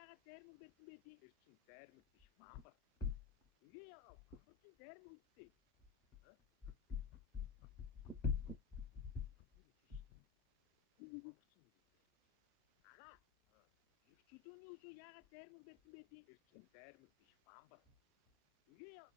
яагаад дайрмаг байсан бэ тий? Тэр чинь дайрмаг биш бамбар. Ингээ яагаад бамбар чинь дайрмаг үстэй. Ага. Ирэх чөдөөний үсөө яагаад дайрмаг байсан бэ тий? Тэр чинь дайрмаг биш бамбар. Ингээ